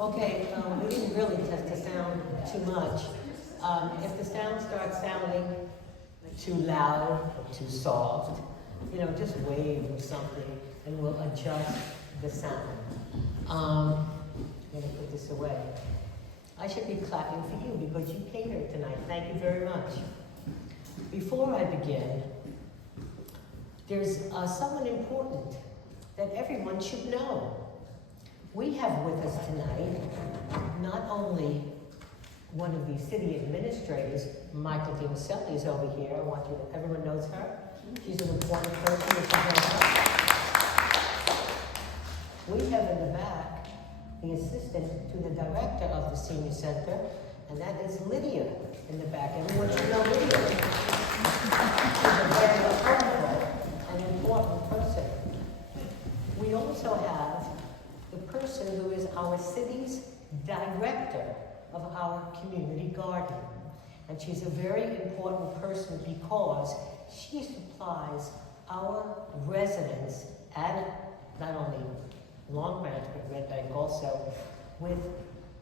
Okay, we didn't really test the sound too much. If the sound starts sounding too loud or too soft, just wave or something and we'll adjust the sound. I'm going to put this away. I should be clapping for you because you came here tonight. Thank you very much. Before I begin, there's someone important that everyone should know. We have with us tonight not only one of the city administrators, Michael DiMaselli is over here. I want you to, everyone knows her. She's an important person. We have in the back the assistant to the director of the senior center, and that is Lydia in the back. Everyone should know Lydia. She's a very powerful and important person. We also have the person who is our city's director of our community garden. And she's a very important person because she supplies our residents, and not only Long Branch, but Red Bank also, with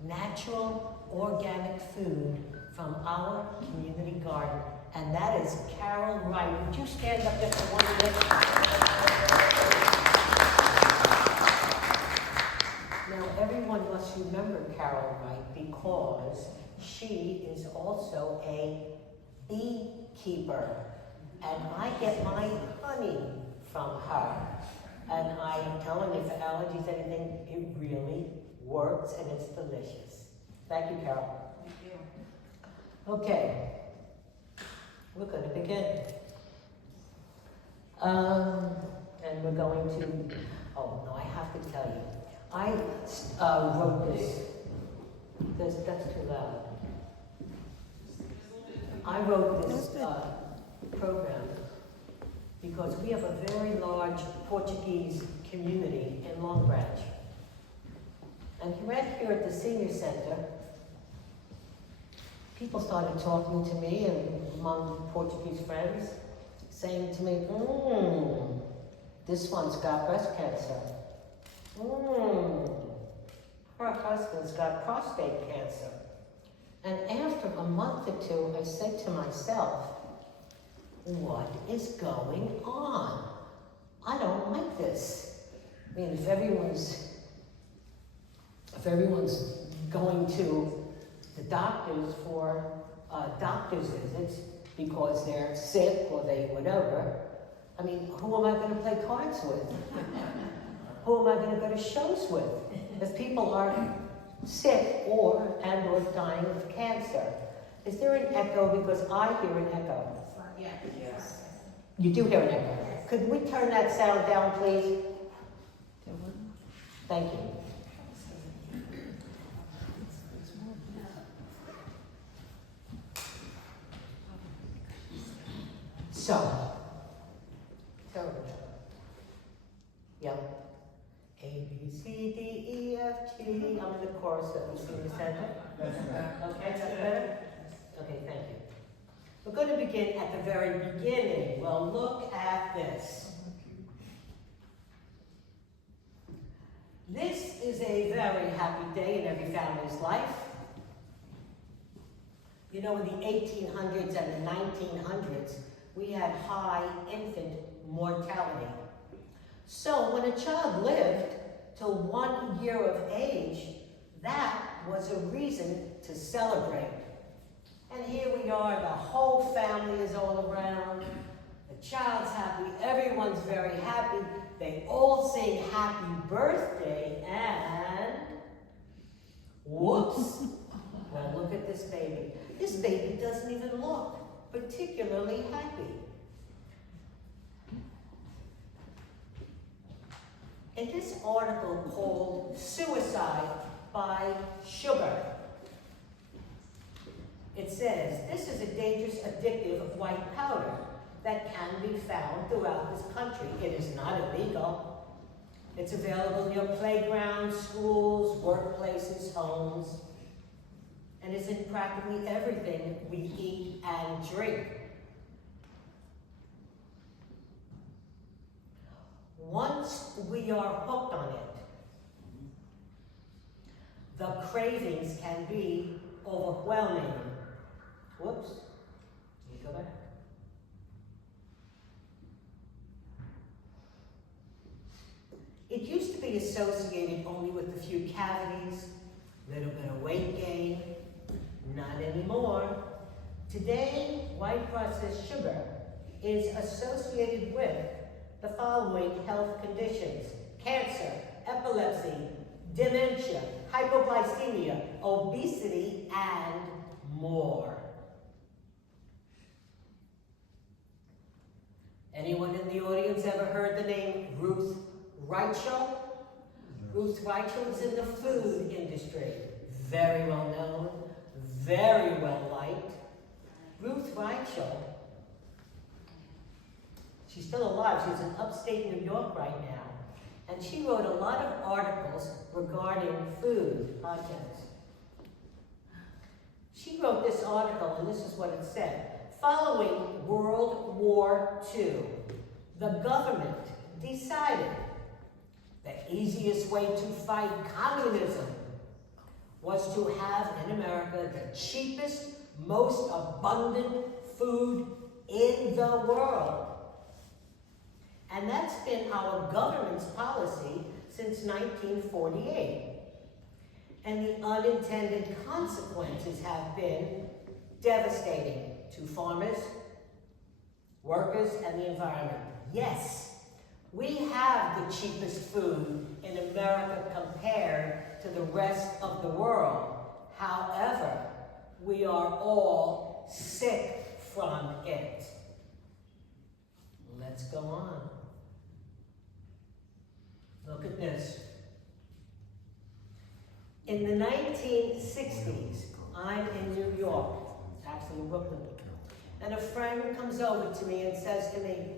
natural, organic food from our community garden. And that is Carol Wright. Would you stand up just for 1 minute? Now, everyone must remember Carol Wright because she is also a beekeeper. And I get my honey from her. And I'm telling you, for allergies, anything, it really works and it's delicious. Thank you, Carol. Thank you. Okay, we're going to begin. And we're going to, oh no, I have to tell you. I wrote that's too loud. I wrote this program because we have a very large Portuguese community in Long Branch. And right here at the senior center, people started talking to me and among Portuguese friends, saying to me, this one's got breast cancer. Her husband's got prostate cancer. And after a month or two, I said to myself, what is going on? I don't like this. I mean, if everyone's going to the doctors for doctor's visits because they're sick or they whatever, I mean, who am I going to play cards with? Who am I going to go to shows with? If people are sick or dying of cancer. Is there an echo? Because I hear an echo. Yeah. Yes. You do hear an echo. Could we turn that sound down, please? Thank you. So, yep. A, B, C, D, E, F, G. I'm in the chorus of the senior center. Okay, that's better? Okay, thank you. We're going to begin at the very beginning. Well, look at this. This is a very happy day in every family's life. You know, in the 1800s and the 1900s, we had high infant mortality. So when a child lived till 1 year of age, that was a reason to celebrate. And here we are, the whole family is all around, the child's happy, everyone's very happy, they all sing happy birthday, and whoops, well, look at this baby. This baby doesn't even look particularly happy. In this article called Suicide by Sugar, it says, this is a dangerous, addictive white powder that can be found throughout this country. It is not illegal. It's available near playgrounds, schools, workplaces, homes, and is in practically everything we eat and drink. Once we are hooked on it, the cravings can be overwhelming. Whoops, let me go back. It used to be associated only with a few cavities, little bit of weight gain. Not anymore. Today, white processed sugar is associated with the following health conditions: cancer, epilepsy, dementia, hypoglycemia, obesity, and more. Anyone in the audience ever heard the name Ruth Reichel? Ruth Reichel is in the food industry. Very well known, very well liked. Ruth Reichel, she's still alive. She's in upstate New York right now. And she wrote a lot of articles regarding food hygiene. She wrote this article, and this is what it said. Following World War II, the government decided the easiest way to fight communism was to have in America the cheapest, most abundant food in the world. And that's been our government's policy since 1948. And the unintended consequences have been devastating to farmers, workers, and the environment. Yes, we have the cheapest food in America compared to the rest of the world. However, we are all sick from it. Let's go on. Look at this. In the 1960s, I'm in New York, actually Brooklyn, and a friend comes over to me and says to me,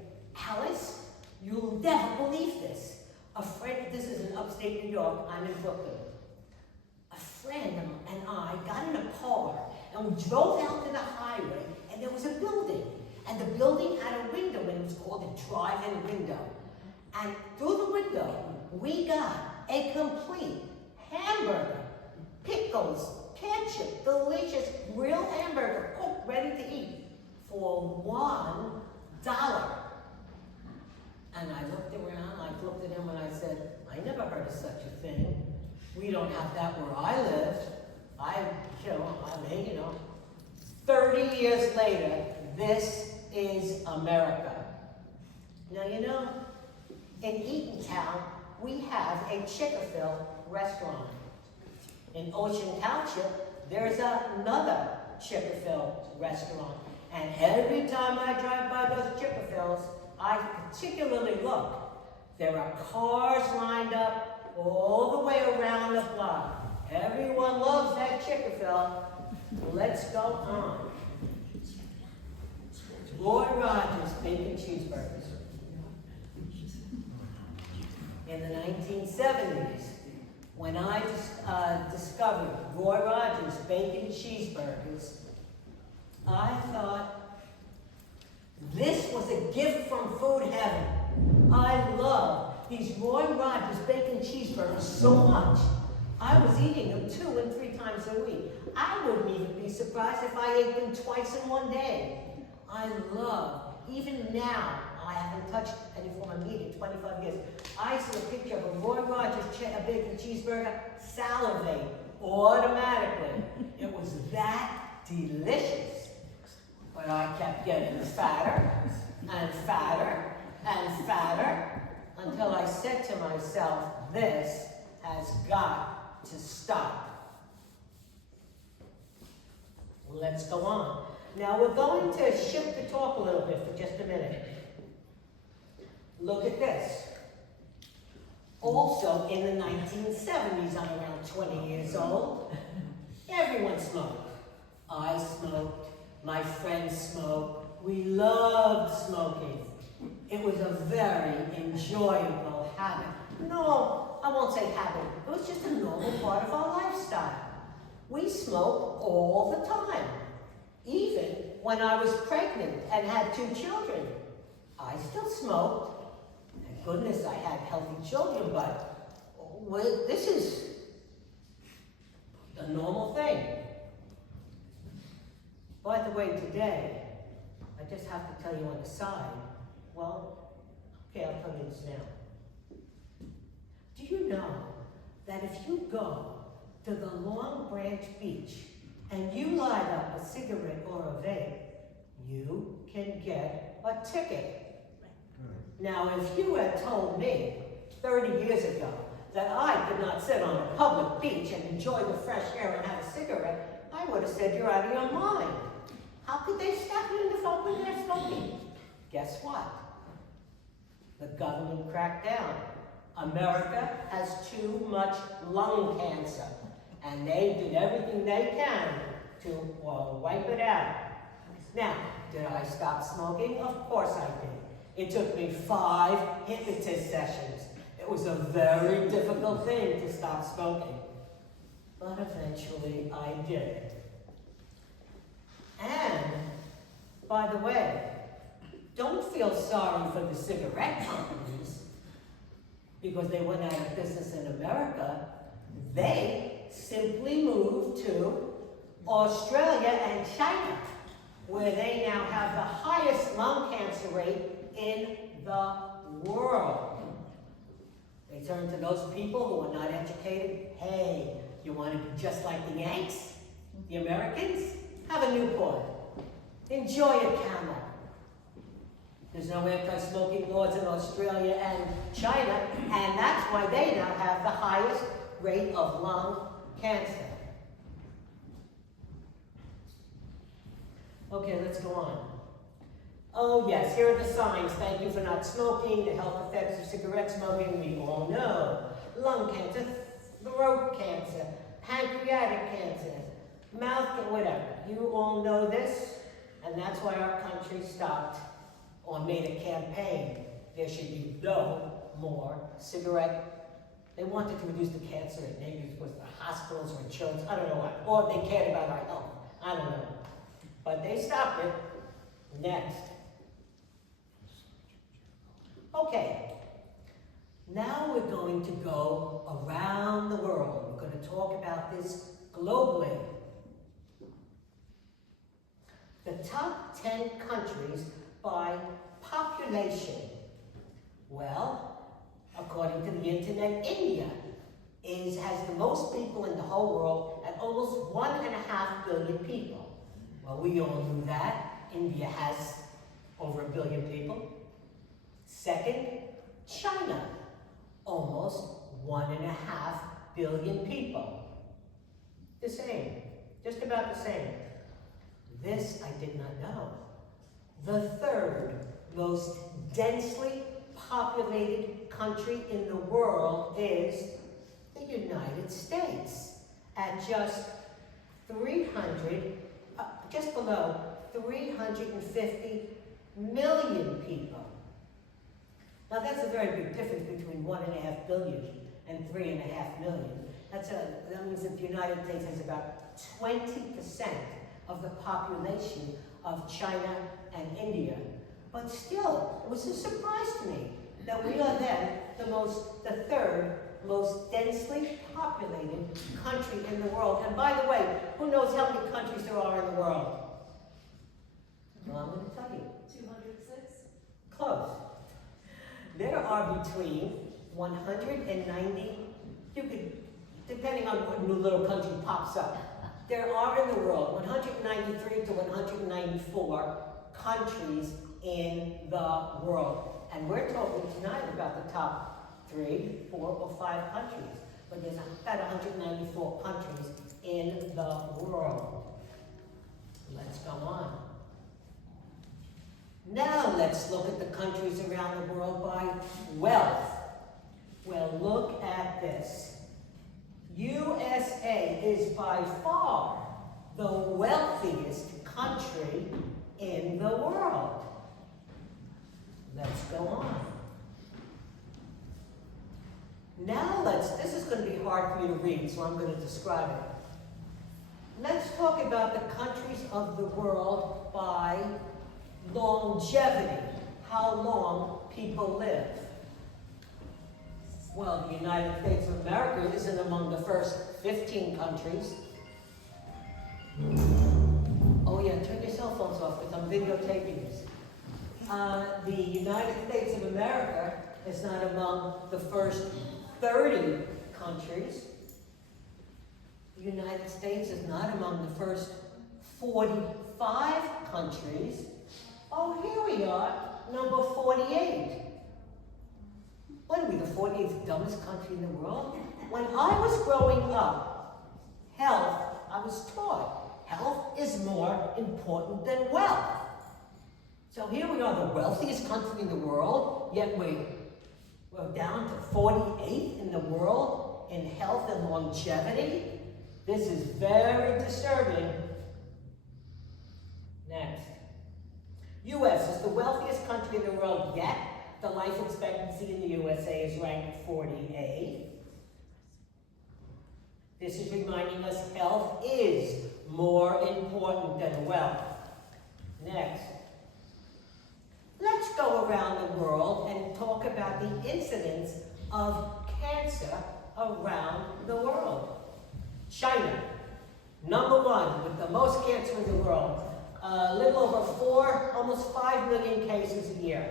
Alice, you'll never believe this. A friend, this is in upstate New York, I'm in Brooklyn. A friend and I got in a car and we drove out to the highway and there was a building. And the building had a window and it was called a drive-in window. And through the window, we got a complete hamburger, pickles, ketchup, delicious, real hamburger, cooked, ready to eat for $1. And I looked around, I looked at him and I said, I never heard of such a thing. We don't have that where I live. 30 years later, this is America. Now, you know, in Eatontown, we have a Chick-fil restaurant. In Ocean Township, there's another Chick-fil restaurant. And every time I drive by those Chick-fils, I particularly look. There are cars lined up all the way around the block. Everyone loves that Chick-fil. Let's go on. Roy Rogers bacon cheeseburgers. In the 1970s, when I discovered Roy Rogers bacon cheeseburgers, I thought, this was a gift from food heaven. I love these Roy Rogers bacon cheeseburgers so much. I was eating them 2 and 3 times a week. I wouldn't even be surprised if I ate them twice in one day. I love, even now, I haven't touched any form of meat in 25 years. I see a picture of a Roy Rogers bacon cheeseburger, salivate automatically. It was that delicious. But I kept getting fatter and fatter and fatter until I said to myself, this has got to stop. Let's go on. Now we're going to shift the talk a little bit for just a minute. Look at this. Also in the 1970s, I'm around 20 years old, everyone smoked. I smoked, my friends smoked, we loved smoking. It was a very enjoyable habit. No, I won't say habit, it was just a normal part of our lifestyle. We smoked all the time. Even when I was pregnant and had 2 children, I still smoked. Thank goodness I had healthy children, but this is day, I just have to tell you on the side, well, okay, I'll tell you this now. Do you know that if you go to the Long Branch Beach and you light up a cigarette or a vape, you can get a ticket? Now, if you had told me 30 years ago that I could not sit on a public beach and enjoy the fresh air and have a cigarette, I would have said you're out of your mind. How could they stop you in the phone when they're smoking? Guess what? The government cracked down. America has too much lung cancer, and they did everything they can to wipe it out. Now, did I stop smoking? Of course I did. It took me 5 hypnotist sessions. It was a very difficult thing to stop smoking, but eventually I did. And, by the way, don't feel sorry for the cigarette companies because they went out of business in America. They simply moved to Australia and China, where they now have the highest lung cancer rate in the world. They turn to those people who are not educated. Hey, you want to be just like the Yanks, the Americans? Have a Newport. Enjoy a Camel. There's no anti-smoking laws in Australia and China, and that's why they now have the highest rate of lung cancer. Okay, let's go on. Oh yes, here are the signs. Thank you for not smoking, the health effects of cigarette smoking, we all know. Lung cancer, throat cancer, pancreatic cancer, mouth cancer, whatever. You all know this, and that's why our country stopped or made a campaign. There should be no more cigarette. They wanted to reduce the cancer rate, maybe it was the hospitals or insurance, I don't know what, or they cared about our health, I don't know. But they stopped it. Next. Okay, now we're going to go around the world. We're going to talk about this globally. The top 10 countries by population. Well, according to the internet, India has the most people in the whole world at almost 1.5 billion people. Well, we all knew that. India has over 1 billion people. Second, China, almost 1.5 billion people. The same, just about the same. This I did not know. The third most densely populated country in the world is the United States, at just below 350 million people. Now that's a very big difference between 1.5 billion and 3.5 million. That means that the United States has about 20% of the population of China and India. But still, it was a surprise to me that we are then the third most densely populated country in the world. And by the way, who knows how many countries there are in the world? Well, I'm going to tell you. 206? Close. There are between 190, depending on what new little country pops up, there are in the world 193 to 194 countries in the world. And we're talking tonight about the top 3, 4, or 5 countries. But there's about 194 countries in the world. Let's go on. Now let's look at the countries around the world by wealth. Well, look at this. USA is by far the wealthiest country in the world. Let's go on. Now this is going to be hard for you to read, so I'm going to describe it. Let's talk about the countries of the world by longevity, how long people live. Well, the United States of America isn't among the first 15 countries. Oh yeah, better turn your cell phones off because I'm videotaping this. The United States of America is not among the first 30 countries. The United States is not among the first 45 countries. Oh, here we are, number 48. What are we, the 48th dumbest country in the world? When I was growing up, health, I was taught, health is more important than wealth. So here we are, the wealthiest country in the world, yet we're down to 48th in the world in health and longevity. This is very disturbing. Next. U.S. is the wealthiest country in the world, yet the life expectancy in the USA is ranked 48. This is reminding us health is more important than wealth. Next. Let's go around the world and talk about the incidence of cancer around the world. China, number one with the most cancer in the world. A little over almost 5 million cases a year.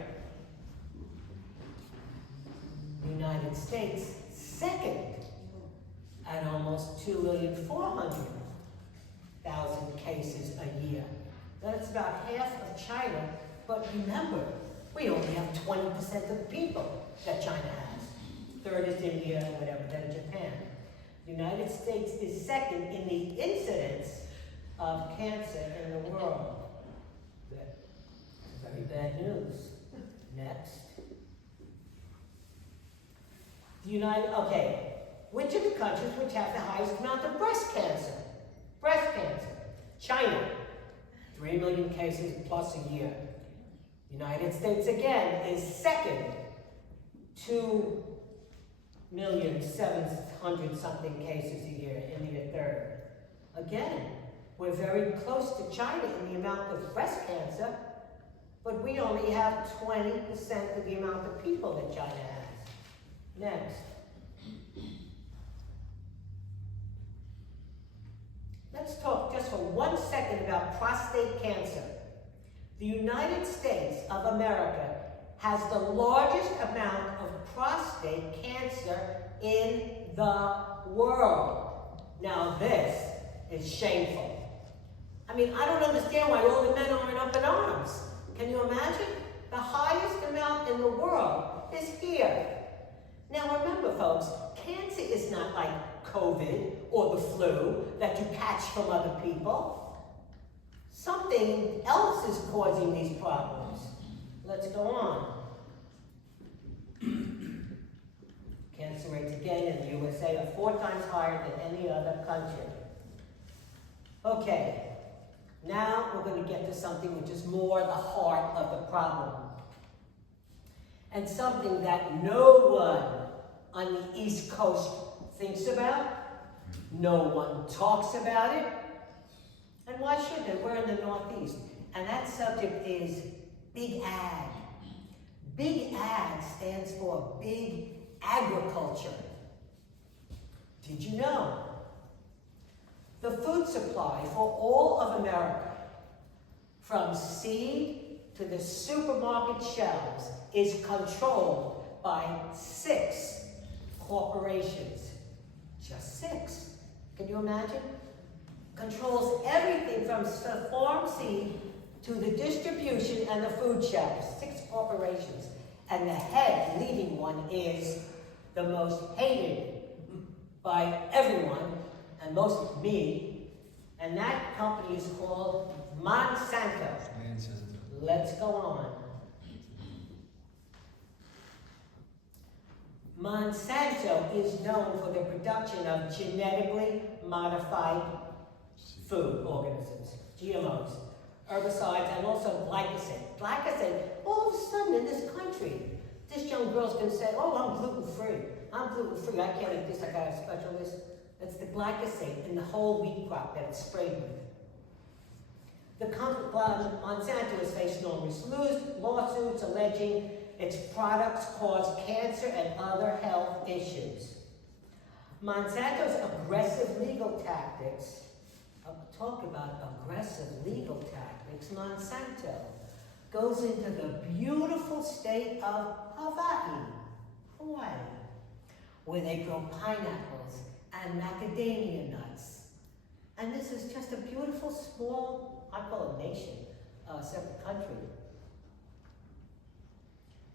United States, second at almost 2,400,000 cases a year. That's about half of China, but remember, we only have 20% of the people that China has. Third is India, whatever, then Japan. The United States is second in the incidence of cancer in the world. Very bad news. Next. Which of the countries which have the highest amount of breast cancer? Breast cancer. China, 3 million cases plus a year. United States again is second, 2,700,000 something cases a year. India third. Again, we're very close to China in the amount of breast cancer, but we only have 20% of the amount of people that China has. Next. Let's talk just for 1 second about prostate cancer. The United States of America has the largest amount of prostate cancer in the world. Now this is shameful. I mean, I don't understand why all the men aren't up in arms. Can you imagine? The highest amount in the world is here. Now remember, folks, cancer is not like COVID or the flu that you catch from other people. Something else is causing these problems. Let's go on. Cancer rates again in the USA are 4 times higher than any other country. Okay, now we're going to get to something which is more the heart of the problem. And something that no one on the East Coast thinks about, no one talks about it, and why should they? We're in the Northeast. And that subject is Big Ag. Big Ag stands for Big Agriculture. Did you know? The food supply for all of America, from seed to the supermarket shelves, is controlled by 6 corporations. Just 6. Can you imagine? Controls everything from farm seed to the distribution and the food shelves. 6 corporations. And the head leading one is the most hated by everyone, and most me, and that company is called Monsanto. Let's go on. Monsanto is known for the production of genetically modified food organisms, GMOs, herbicides, and also glyphosate. Glyphosate, all of a sudden in this country, this young girl's going to say, oh, I'm gluten-free. I'm gluten-free. I can't eat this. I got a special list. That's the glyphosate in the whole wheat crop that it's sprayed with. The Monsanto has faced numerous lawsuits alleging its products cause cancer and other health issues. Monsanto's aggressive legal tactics talk about aggressive legal tactics, Monsanto goes into the beautiful state of Hawaii, where they grow pineapples and macadamia nuts. And this is just a beautiful, small, I call it nation, separate country.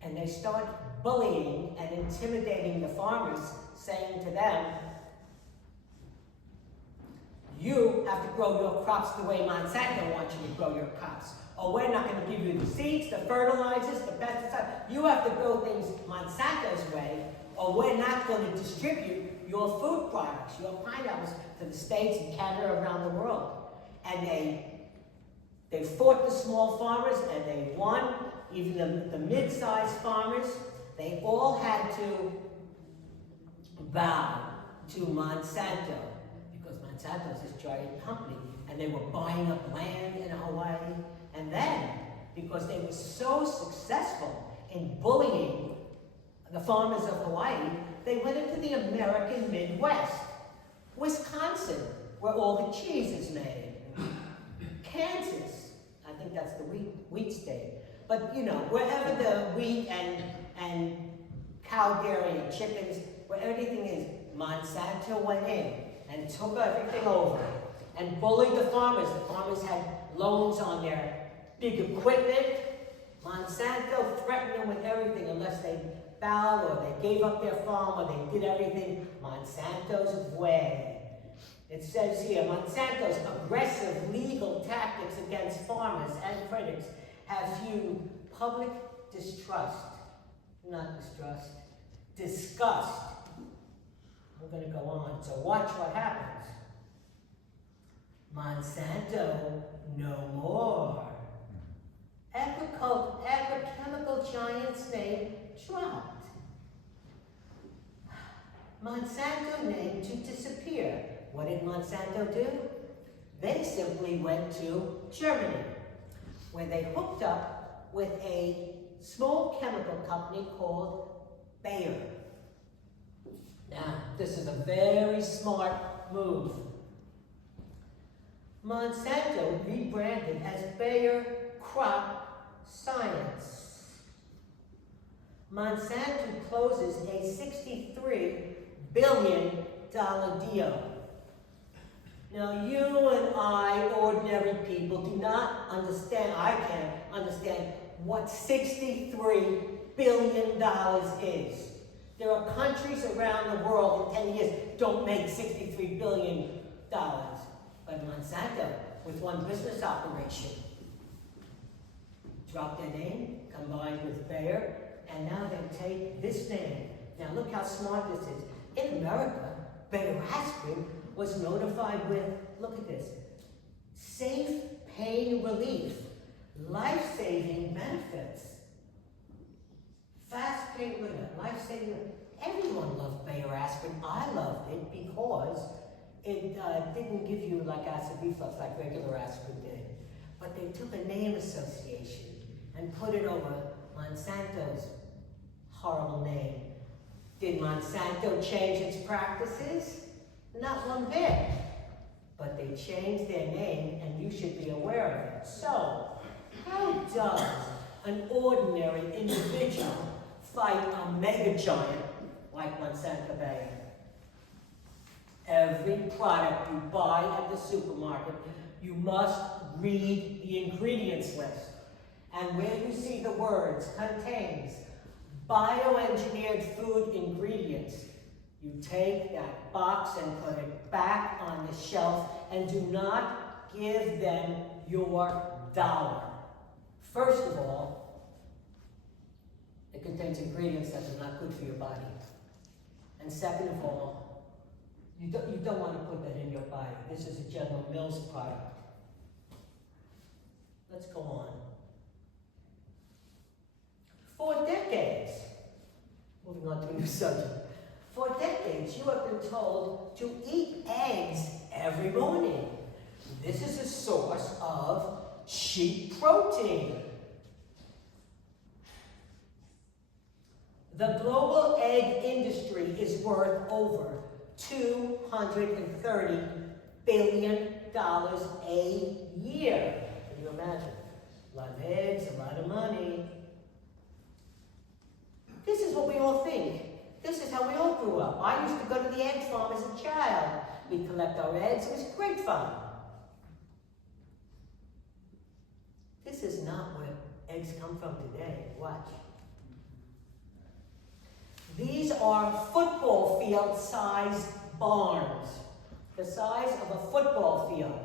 And they start bullying and intimidating the farmers, saying to them, you have to grow your crops the way Monsanto wants you to grow your crops. Or we're not going to give you the seeds, the fertilizers, the pesticides. You have to grow things Monsanto's way, or we're not going to distribute your food products, your pineapples, to the States and Canada around the world. And they fought the small farmers, and they won. Even the mid-sized farmers, they all had to bow to Monsanto, because Monsanto is this giant company, and they were buying up land in Hawaii. And then, because they were so successful in bullying the farmers of Hawaii, they went into the American Midwest, Wisconsin, where all the cheese is made, Kansas, I think that's the wheat state. But you know, wherever the wheat and cow dairy and chickens, where everything is, Monsanto went in and took everything over and bullied the farmers. The farmers had loans on their big equipment. Monsanto threatened them with everything unless they bowed or they gave up their farm or they did everything Monsanto's way. It says here, Monsanto's aggressive legal tactics against farmers and critics have fueled public disgust. We're going to go on, so watch what happens. Monsanto, no more. Agrochemical giant's name dropped. Monsanto name to disappear. What did Monsanto do? They simply went to Germany, where they hooked up with a small chemical company called Bayer. Now, this is a very smart move. Monsanto rebranded as Bayer Crop Science. Monsanto closes a $63 billion deal. Now, you and I, ordinary people, do not understand, I can't understand what $63 billion is. There are countries around the world in 10 years don't make $63 billion. But Monsanto, with one business operation, dropped their name, combined with Bayer, and now they take this name. Now look how smart this is. In America, Bayer aspirin was notified with, look at this, safe pain relief, life-saving benefits. Fast pain relief, life-saving benefits. Everyone loved Bayer aspirin. I loved it because it didn't give you like acid reflux like regular aspirin did. But they took a name association and put it over Monsanto's horrible name. Did Monsanto change its practices? Not one bit. But they changed their name, and you should be aware of it. So, how does an ordinary individual fight a mega giant like Monsanto Bayer? Every product you buy at the supermarket, you must read the ingredients list. And where you see the words contains bioengineered food ingredients, you take that box and put it back on the shelf and do not give them your dollar. First of all, it contains ingredients that are not good for your body. And second of all, you don't want to put that in your body. This is a General Mills product. Let's go on. For decades, moving on to a new subject. For decades, you have been told to eat eggs every morning. This is a source of cheap protein. The global egg industry is worth over $230 billion a year. Can you imagine? A lot of eggs, a lot of money. This is what we all think. This is how we all grew up. I used to go to the egg farm as a child. We'd collect our eggs. It was great fun. This is not where eggs come from today. Watch. These are football field size barns. The size of a football field.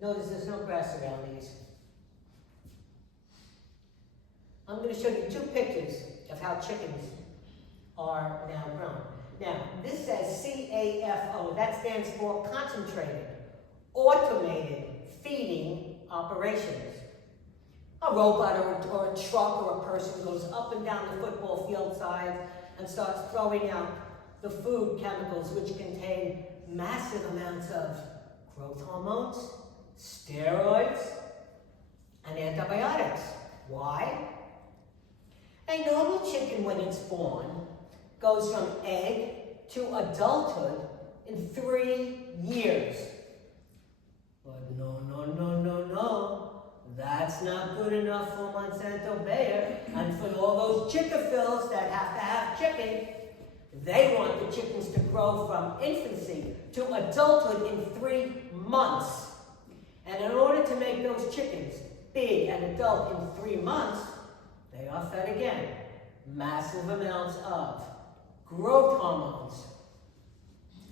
Notice there's no grass around these. I'm going to show you 2 pictures of how chickens are now grown. Now, this says CAFO. That stands for Concentrated, Automated Feeding Operations. A robot or a truck or a person goes up and down the football field side and starts throwing out the food chemicals which contain massive amounts of growth hormones, steroids, and antibiotics. Why? A normal chicken, when it's born, goes from egg to adulthood in 3 years. But no. That's not good enough for Monsanto Bayer and for all those chickaphils that have to have chicken. They want the chickens to grow from infancy to adulthood in 3 months. And in order to make those chickens big and adult in 3 months, they are fed again massive amounts of growth hormones,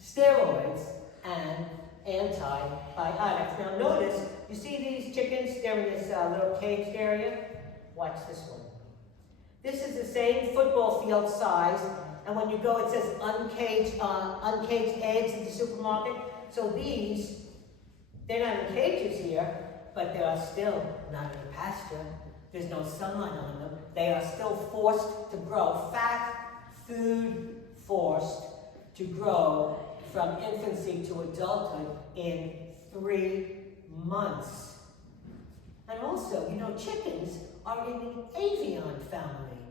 steroids, and antibiotics. Now notice, you see these chickens? They're in this little caged area. Watch this one. This is the same football field size, and when you go, it says uncaged eggs at the supermarket. So these, they're not in cages here, but they are still not in the pasture. There's no sunlight on them. They are still forced to grow. Fat food forced to grow from infancy to adulthood in 3 months. And also, you know, chickens are in the avian family.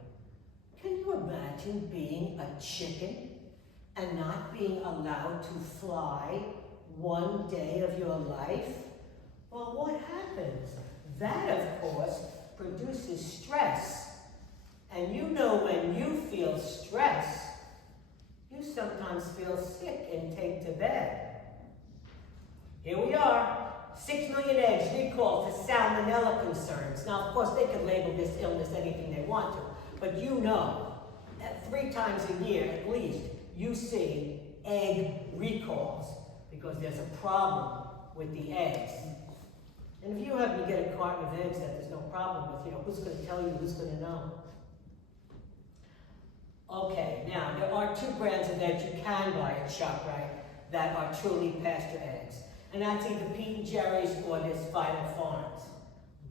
Can you imagine being a chicken and not being allowed to fly one day of your life? Well, what happens? That, of course, produces stress. And you know, when you feel stress, you sometimes feel sick and take to bed. Here we are, 6 million eggs recalled for salmonella concerns. Now, of course, they could label this illness anything they want to, but you know that 3 times a year, at least, you see egg recalls because there's a problem with the eggs. And if you happen to get a carton of eggs that there's no problem with, you know, who's going to tell you, who's going to know? Okay, now, there are 2 brands of eggs you can buy at ShopRite that are truly pasture eggs. And that's either Pete and Jerry's or this Vital Farms.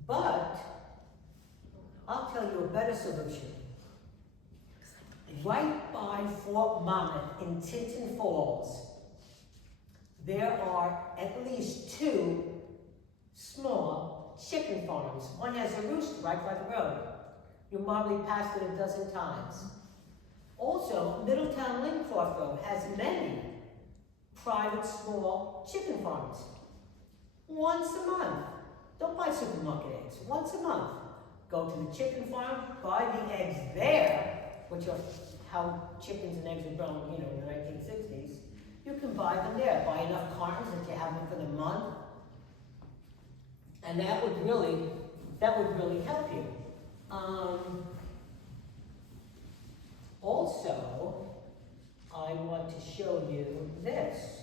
But, I'll tell you a better solution. Right by Fort Monmouth in Tinton Falls, there are at least 2 small chicken farms. One has a roost right by the road. You probably passed it a dozen times. Also, Middletown Lincroft Road has many private small chicken farms. Once a month. Don't buy supermarket eggs. Once a month. Go to the chicken farm, buy the eggs there, which are how chickens and eggs were grown, you know, in the 1960s. You can buy them there. Buy enough cartons that you have them for the month. And that would really help you. Also, I want to show you this.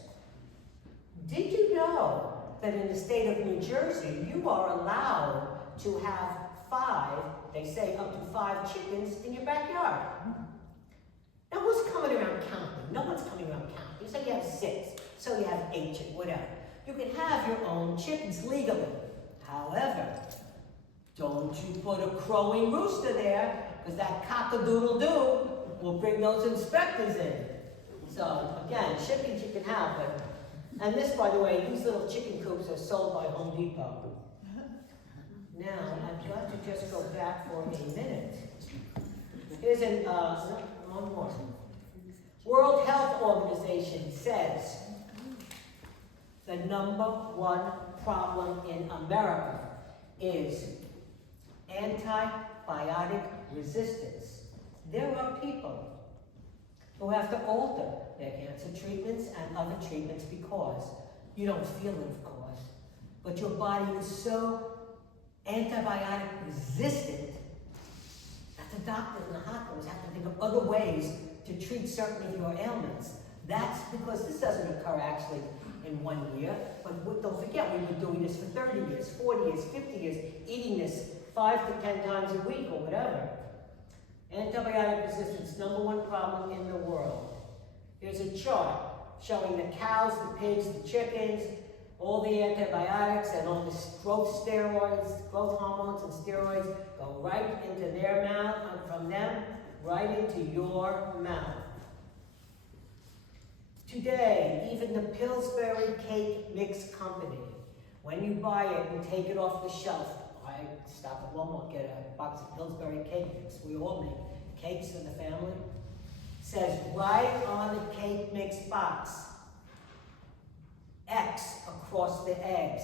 Did you know that in the state of New Jersey, you are allowed to have 5, they say up to 5 chickens in your backyard? Now, who's coming around counting? No one's coming around counting. You say you have 6, so you have 8 chickens, whatever. You can have your own chickens legally. However, don't you put a crowing rooster there, because that cock-a-doodle-doo will bring those inspectors in. So, again, chickens you can have, but, and this, by the way, these little chicken coops are sold by Home Depot. Now, I've got to just go back for a minute. Here's one more. World Health Organization says the the number one problem in America is antibiotic resistance. There are people who have to alter their cancer treatments and other treatments because you don't feel it, of course, but your body is so antibiotic resistant that the doctors and the hospitals have to think of other ways to treat certain of your ailments. That's because this doesn't occur actually in 1 year, but don't forget, we've been doing this for 30 years, 40 years, 50 years, eating this 5 to 10 times a week or whatever. Antibiotic resistance, number one problem in the world. Here's a chart showing the cows, the pigs, the chickens, all the antibiotics and all the growth steroids, growth hormones and steroids go right into their mouth and from them right into your mouth. Today, even the Pillsbury Cake Mix Company, when you buy it and take it off the shelf, I stop at Walmart, get a box of Pillsbury Cake Mix. We all make cakes for the family. Says right on the cake mix box, X across the eggs.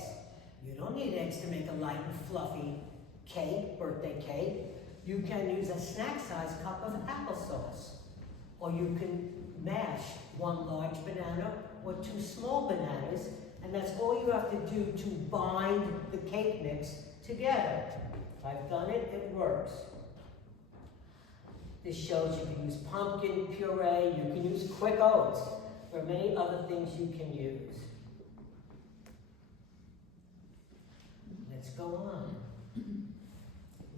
You don't need eggs to make a light and fluffy cake, birthday cake. You can use a snack-sized cup of applesauce. Or you can mash 1 large banana or 2 small bananas, and that's all you have to do to bind the cake mix together. I've done it, it works. This shows you can use pumpkin puree, you can use quick oats. There are many other things you can use. Let's go on.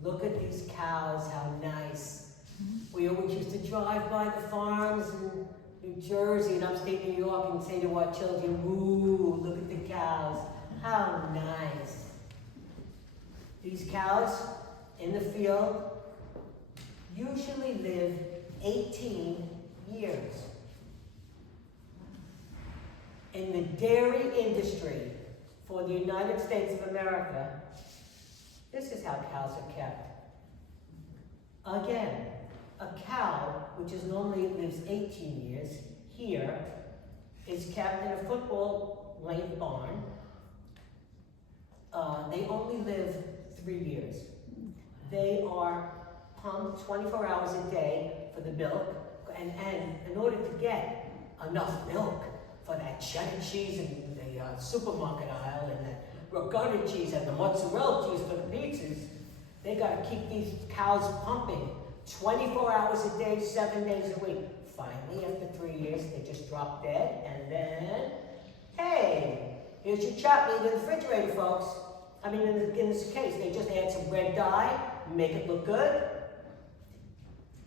Look at these cows, how nice. We always used to drive by the farms in New Jersey and upstate New York and say to our children, ooh, look at the cows, how nice. These cows in the field usually live 18 years. In the dairy industry for the United States of America, this is how cows are kept. Again, a cow, which is normally lives 18 years, here, is kept in a football-length barn. They only live 3 years. They are pumped 24 hours a day for the milk, and in order to get enough milk for that cheddar cheese in the supermarket aisle, and that ricotta cheese and the mozzarella cheese for the pizzas, they got to keep these cows pumping 24 hours a day, 7 days a week. Finally, after 3 years, they just drop dead, and then, hey, here's your chopped meat in the refrigerator, folks. I mean, in this case, they just add some red dye, make it look good.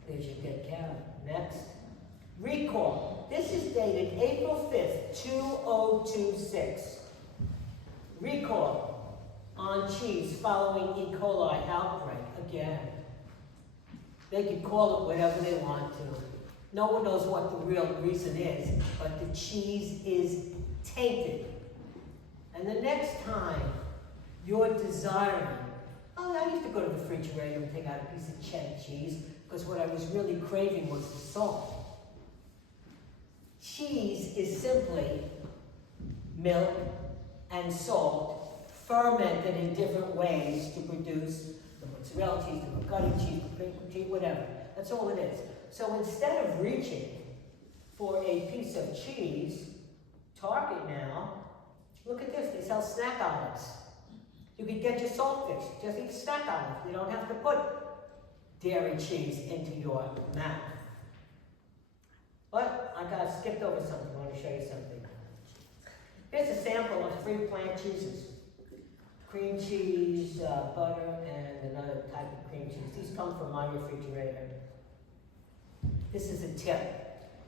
There's your dead cow. Next. Recall. This is dated April 5th, 2026. Recall on cheese following E. coli outbreak. Again, they can call it whatever they want to. No one knows what the real reason is, but the cheese is tainted. And the next time you're desiring, oh, I used to go to the refrigerator and take out a piece of cheddar cheese because what I was really craving was the salt. Cheese is simply milk and salt fermented in different ways to produce the mozzarella cheese, the ricotta cheese, the cream cheese, whatever. That's all it is. So instead of reaching for a piece of cheese, Target now, look at this, they sell snack olives. You can get your saltfish, just eat snack olives. You don't have to put dairy cheese into your mouth. But I skipped over something, I want to show you something. Here's a sample of 3 plant cheeses. Cream cheese, butter, and another type of cream cheese. These come from my refrigerator. This is a tip.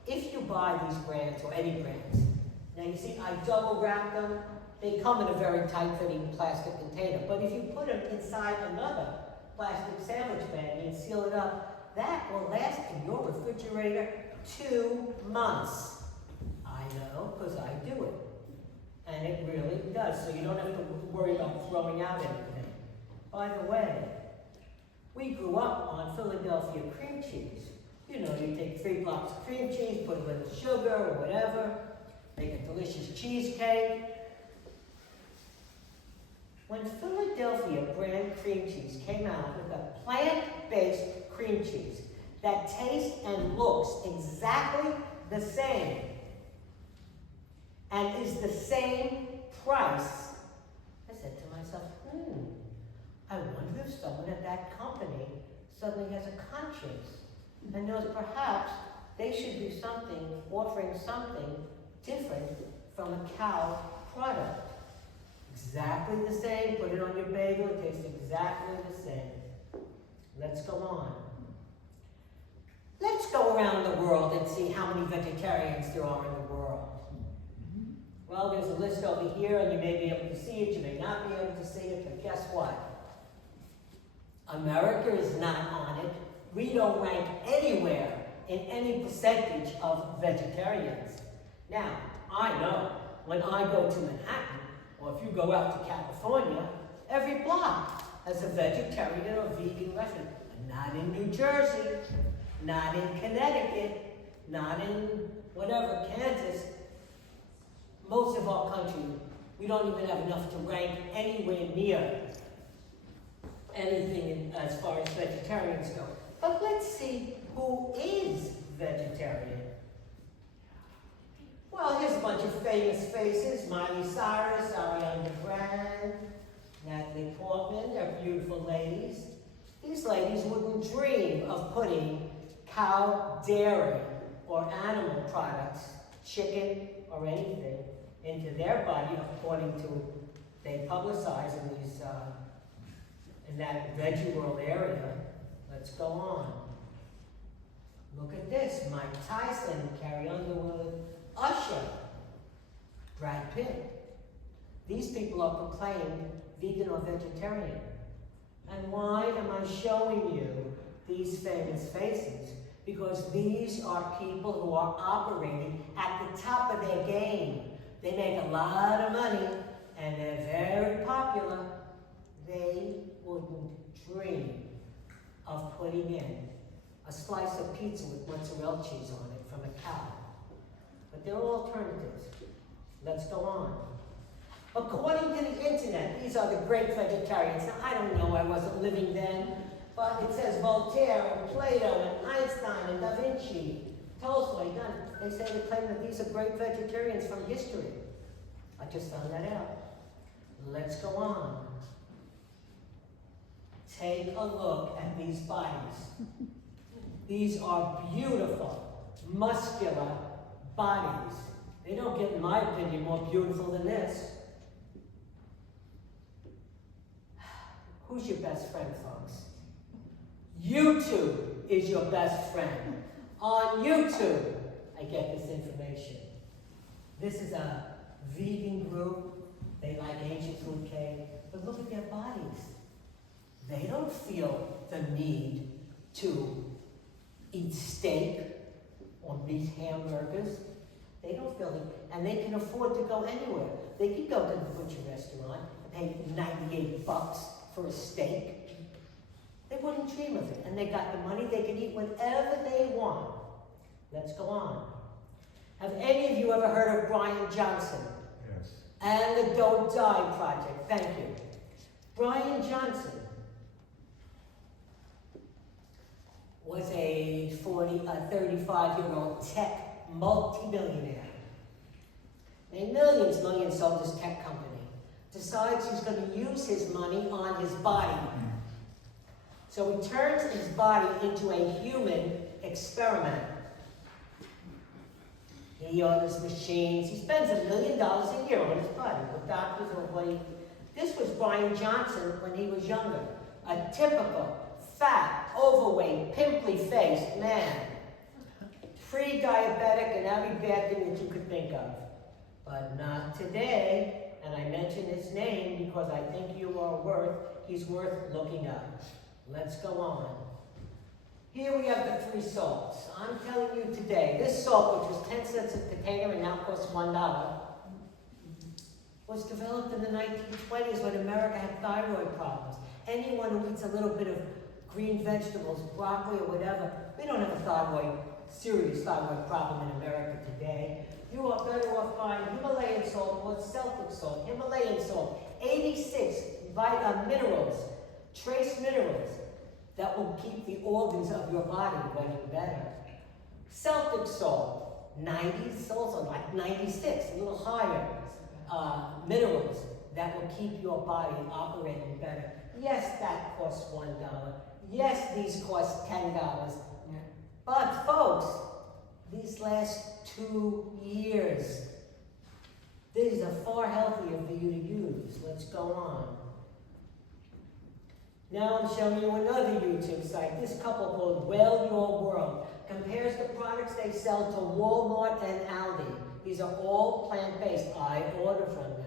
If you buy these brands, or any brands, now you see I double wrap them. They come in a very tight-fitting plastic container. But if you put them inside another plastic sandwich bag and seal it up, that will last in your refrigerator 2 months. I know, because I do it. And it really does, so you don't have to worry about throwing out anything. By the way, we grew up on Philadelphia cream cheese. You know, you take 3 blocks of cream cheese, put a little sugar or whatever, make a delicious cheesecake. When Philadelphia brand cream cheese came out with a plant-based cream cheese that tastes and looks exactly the same and is the same price, I said to myself, I wonder if someone at that company suddenly has a conscience and knows perhaps they should do something, offering something different from a cow product. Exactly the same, put it on your bagel, it tastes exactly the same. Let's go on. Let's go around the world and see how many vegetarians there are in the world. Well, there's a list over here, and you may be able to see it, you may not be able to see it, but guess what? America is not on it. We don't rank anywhere in any percentage of vegetarians. Now, I know when I go to Manhattan, or if you go out to California, every block has a vegetarian or vegan restaurant. Not in New Jersey, not in Connecticut, not in whatever, Kansas. Most of our country, we don't even have enough to rank anywhere near anything as far as vegetarians go. But let's see who is vegetarian. Well, here's a bunch of famous faces. Miley Cyrus, Ariana Grande, Natalie Portman. They're beautiful ladies. These ladies wouldn't dream of putting cow dairy or animal products, chicken or anything, into their body, according to, they publicize in these, in that veggie world area. Let's go on. Look at this, Mike Tyson, Carrie Underwood, Usher, Brad Pitt. These people are proclaimed vegan or vegetarian. And why am I showing you these famous faces? Because these are people who are operating at the top of their game. They make a lot of money and they're very popular. They wouldn't dream of putting in a slice of pizza with mozzarella cheese on it from a cow. But there are alternatives. Let's go on. According to the internet, these are the great vegetarians. Now, I don't know, I wasn't living then, but it says Voltaire and Plato and Einstein and Da Vinci, Tolstoy, they say they claim that these are great vegetarians from history. I just found that out. Let's go on. Take a look at these bodies. These are beautiful, muscular bodies. They don't get, in my opinion, more beautiful than this. Who's your best friend, folks? YouTube is your best friend. On YouTube, I get this information. This is a vegan group. They like ancient food cake. But look at their bodies. They don't feel the need to eat steak or meat hamburgers. They don't feel it. And they can afford to go anywhere. They can go to the butcher restaurant and pay $98 for a steak. They wouldn't dream of it. And they got the money, they can eat whatever they want. Let's go on. Have any of you ever heard of Brian Johnson? Yes. And the Don't Die Project? Thank you. Brian Johnson was a 35-year-old tech multimillionaire. Made millions sold his tech company. Decides he's going to use his money on his body. So he turns his body into a human experiment. He orders machines. He spends $1 million a year on his body with doctors or what he... This was Brian Johnson when he was younger. A typical, fat, overweight, pimply-faced man. Pre-diabetic and every bad thing that you could think of. But not today. And I mention his name because I think he's worth looking up. Let's go on. Here we have the 3 salts. I'm telling you today, this salt, which was 10 cents a container and now costs $1, was developed in the 1920s when America had thyroid problems. Anyone who eats a little bit of green vegetables, broccoli or whatever, we don't have a serious thyroid problem in America today. You are better off buying Himalayan salt or Celtic salt. Himalayan salt, 86 minerals, trace minerals that will keep the organs of your body running better. Celtic salt, 90, also like 96, a little higher minerals that will keep your body operating better. Yes, that costs $1. Yes, these cost $10. But folks, these last 2 years, these are far healthier for you to use. Let's go on. Now I'm showing you another YouTube site. This couple called Well Your World compares the products they sell to Walmart and Aldi. These are all plant-based. I order from them.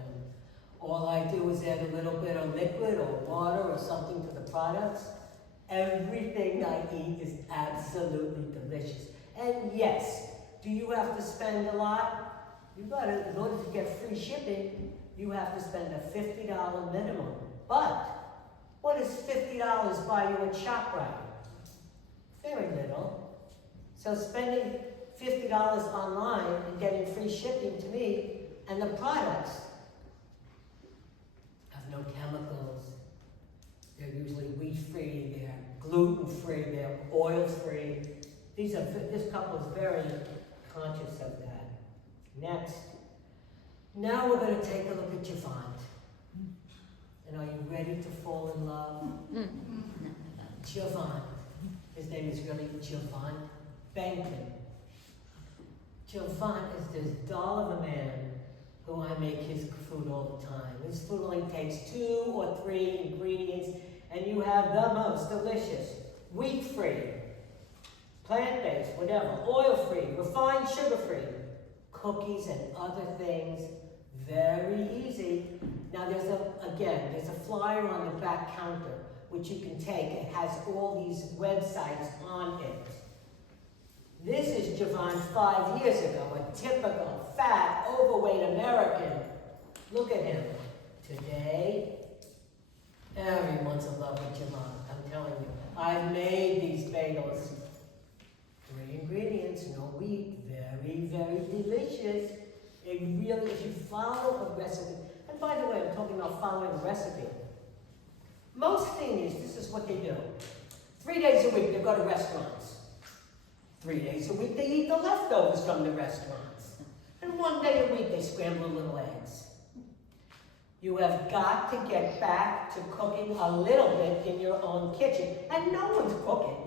All I do is add a little bit of liquid or water or something to the products. Everything I eat is absolutely delicious. And yes, do you have to spend a lot? You gotta, in order to get free shipping, you have to spend a $50 minimum. But what does $50 buy you at ShopRite? Very little. So spending $50 online and getting free shipping to me, and the products have no chemicals. They're usually wheat-free, they're gluten-free, they're oil-free. This couple is very conscious of that. Next. Now we're going to take a look at Javant. And are you ready to fall in love? Javant. His name is really Javant Benton. Javant is this doll of a man who I make his food all the time. His food only takes 2 or 3 ingredients, and you have the most delicious, wheat-free, plant-based, whatever, oil-free, refined sugar-free, cookies and other things. Very easy. Now there's a flyer on the back counter which you can take. It has all these websites on it. This is Javant 5 years ago, a typical fat, overweight American. Look at him. Today, everyone's in love with Javant, I'm telling you. I've made these bagels. 3 ingredients, no wheat, very, very delicious. It really, if you follow a recipe, and by the way, I'm talking about following a recipe. Most things, this is what they do. 3 days a week, they go to restaurants. 3 days a week, they eat the leftovers from the restaurants. And 1 day a week, they scramble little eggs. You have got to get back to cooking a little bit in your own kitchen. And no one's cooking.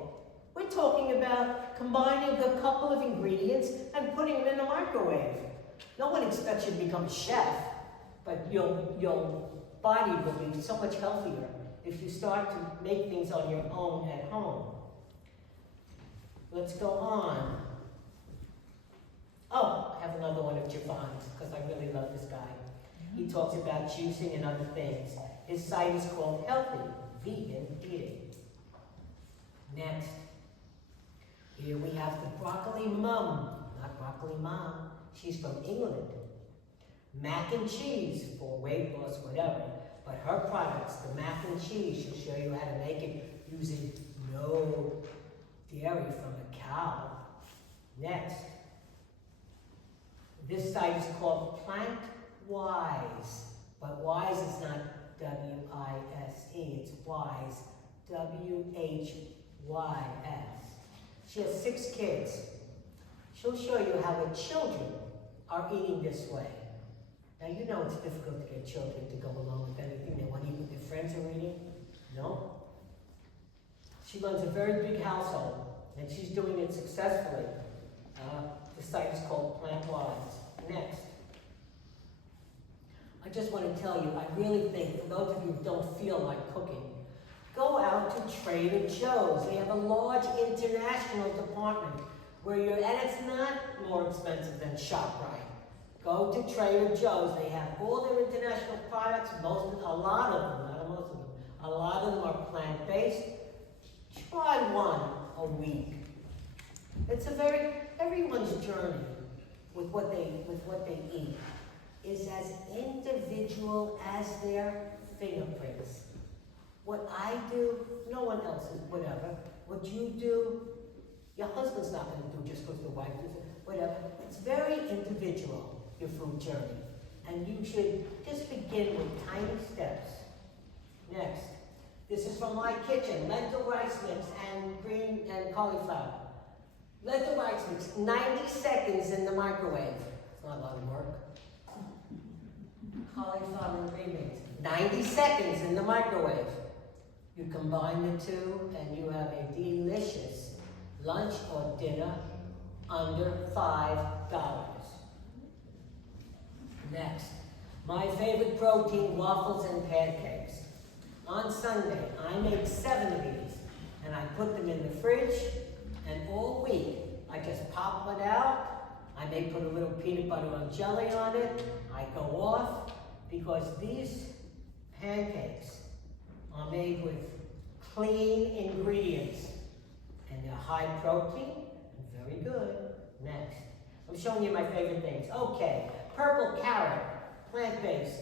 We're talking about combining a couple of ingredients and putting them in the microwave. No one expects you to become a chef, but your body will be so much healthier if you start to make things on your own at home. Let's go on. Oh, I have another one of Javant's because I really love this guy. He talks about juicing and other things. His site is called Healthy Vegan Eating. Next. Here we have the broccoli mum, not broccoli mom. She's from England. Mac and cheese for weight loss, whatever. But her products, the mac and cheese, she'll show you how to make it using no dairy from a cow. Next. This site is called Plant Wise. But Wise is not W-I-S-E, it's Wise, W-H-Y-S. She has 6 kids. She'll show you how the children are eating this way. Now you know it's difficult to get children to go along with anything they want to eat what their friends are eating. No? She runs a very big household, and she's doing it successfully. The site is called Plant Wise. Next. I just want to tell you, I really think, for those of you who don't feel like cooking, go out to Trader Joe's. They have a large international department where and it's not more expensive than ShopRite. Go to Trader Joe's. They have all their international products, a lot of them, not most of them. A lot of them are plant-based. Try one a week. It's everyone's journey with what they eat is as individual as their fingerprints. What I do, no one else is whatever. What you do, Your husband's not going to do just because the wife does it, whatever. It's very individual, your food journey. And you should just begin with tiny steps. Next, this is from my kitchen, lentil rice mix and green and cauliflower. Lentil rice mix, 90 seconds in the microwave. It's not a lot of work. Cauliflower and green beans, 90 seconds in the microwave. You combine the two and you have a delicious lunch or dinner under $5. Next, my favorite protein, waffles and pancakes. On Sunday, I make 7 of these, and I put them in the fridge, and all week, I just pop one out. I may put a little peanut butter and jelly on it. I go off, because these pancakes are made with clean ingredients, and they're high protein and very good. Next, I'm showing you my favorite things. Okay, purple carrot, plant-based,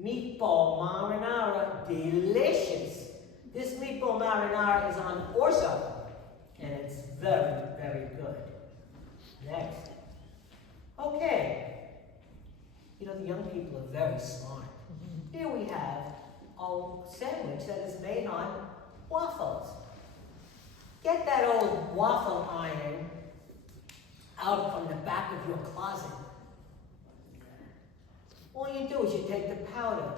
meatball marinara, delicious. This meatball marinara is on orzo, and it's very, very good. Next. Okay. You know, the young people are very smart. Here we have a sandwich that is made on waffles. Get that old waffle iron out from the back of your closet. All you do is you take the powder,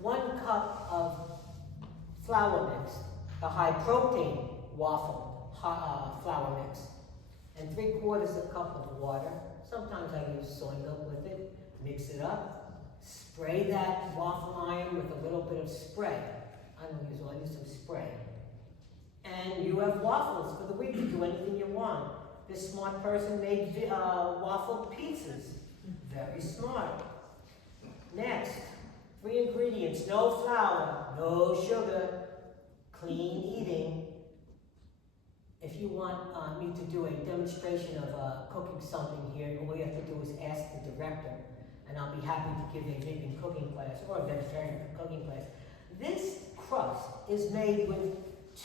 1 cup of flour mix, the high protein waffle flour mix, and 3/4 cup of water. Sometimes I use soy milk with it. Mix it up. Spray that waffle iron with a little bit of spray. I don't use oil, I use some spray. And you have waffles for the week. You do anything you want. This smart person made waffle pizzas. Very smart. Next, 3 ingredients, no flour, no sugar, clean eating. If you want me to do a demonstration of cooking something here, all you have to do is ask the director, and I'll be happy to give a vegan cooking class or a vegetarian cooking class. This crust is made with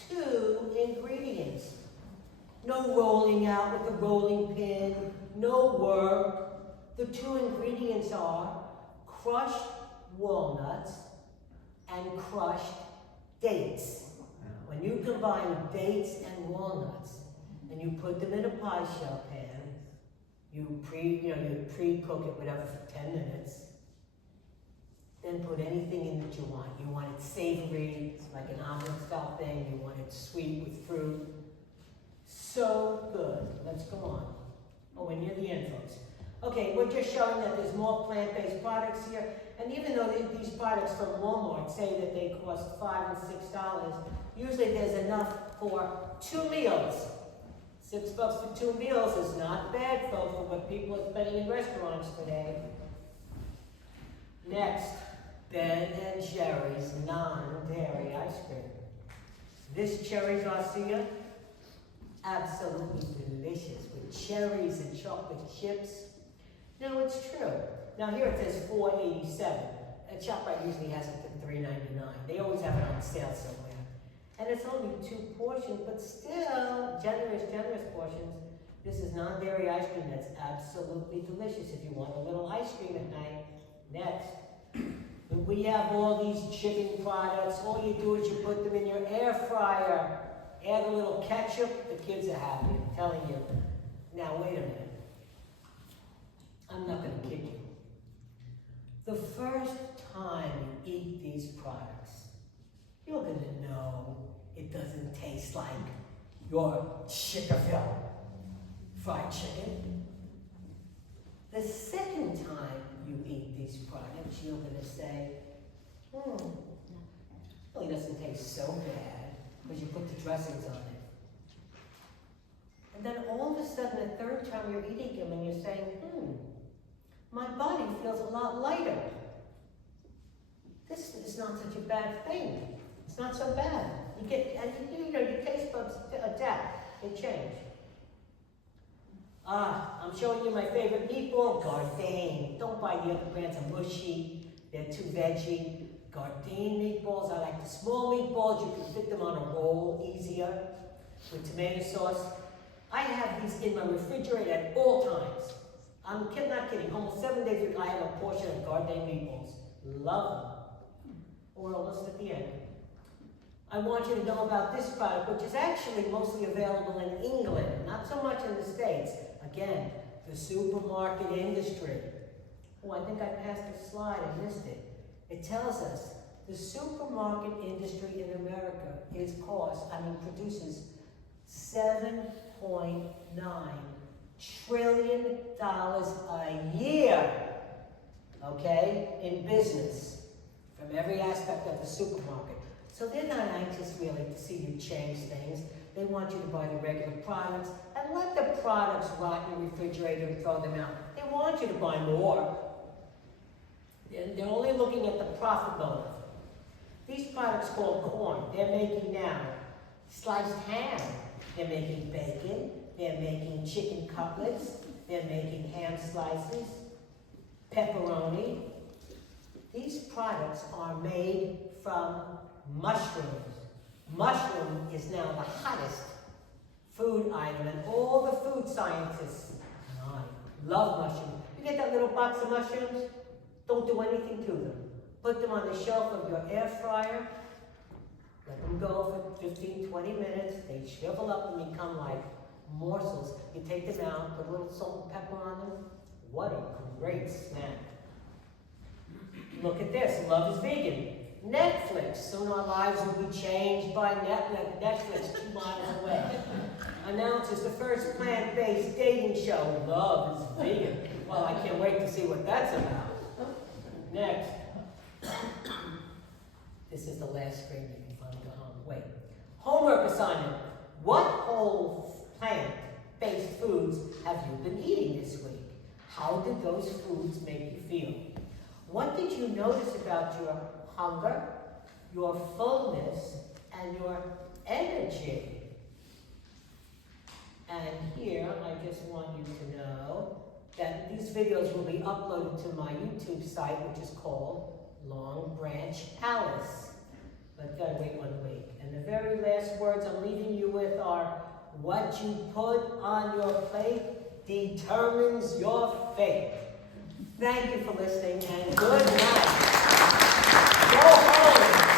2 ingredients. No rolling out with a rolling pin, no work. The 2 ingredients are crushed walnuts and crushed dates. When you combine dates and walnuts and you put them in a pie shell pan, you pre-cook it whatever for 10 minutes. Then put anything in that you want. You want it savory, like an omelet style thing. You want it sweet with fruit. So good. Let's go on. Oh, we're near the end, folks. Okay, we're just showing that there's more plant-based products here. And even though these products from Walmart say that they cost $5 and $6, usually there's enough for 2 meals. $6 for 2 meals is not bad, folks, for what people are spending in restaurants today. Next, Ben and Jerry's non-dairy ice cream. This cherry Garcia, absolutely delicious with cherries and chocolate chips. Now it's true. Now here it says $4.87. ShopRite usually has it for $3.99. They always have it on sale somewhere. And it's only 2 portions, but still generous portions. This is non-dairy ice cream that's absolutely delicious if you want a little ice cream at night. Next, when we have all these chicken products, all you do is you put them in your air fryer. Add a little ketchup, the kids are happy, I'm telling you. Now wait a minute. I'm not going to kid you. The first time you eat these products, you're going to know it doesn't taste like your Chickerville fried chicken. The second time you eat these products, you're going to say, it really doesn't taste so bad because you put the dressings on it. And then all of a sudden, the third time you're eating them and you're saying, my body feels a lot lighter. This is not such a bad thing. It's not so bad. You get, and your taste buds adapt, they change. I'm showing you my favorite meatball, Gardein. Don't buy the other brands, are mushy. They're too veggie. Gardein meatballs, I like the small meatballs. You can fit them on a roll easier with tomato sauce. I have these in my refrigerator at all times. I'm not kidding. Almost 7 days a week, I have a portion of gourmet meatballs. Love them. We're almost at the end. I want you to know about this product, which is actually mostly available in England, not so much in the States. Again, the supermarket industry. Oh, I think I passed a slide, I missed it. It tells us the supermarket industry in America produces $7.9 trillion a year, okay, in business from every aspect of the supermarket. So they're not anxious really to see you change things. They want you to buy the regular products and let the products rot in your refrigerator and throw them out. They want you to buy more. They're only looking at the profit motive. These products called corn, they're making now sliced ham. They're making bacon. They're making chicken cutlets. They're making ham slices, pepperoni. These products are made from mushrooms. Mushroom is now the hottest food item, and all the food scientists and I love mushrooms. You get that little box of mushrooms? Don't do anything to them. Put them on the shelf of your air fryer. Let them go for 15, 20 minutes. They shrivel up and become like morsels. You take them out, put a little salt and pepper on them. What a great snack. Look at this, Love is Vegan. Netflix, soon our lives will be changed by Netflix 2 miles away. Announces the first plant-based dating show, Love is Vegan. Well, I can't wait to see what that's about. Next. This is the last screen, you can finally go home. Wait. Homework assignment. What whole plant-based foods have you been eating this week? How did those foods make you feel? What did you notice about your hunger, your fullness, and your energy? And here, I just want you to know that these videos will be uploaded to my YouTube site, which is called Long Branch Alice. But gotta wait 1 week. And the very last words I'm leaving you with are, what you put on your plate determines your fate. Thank you for listening, and good night. Go home.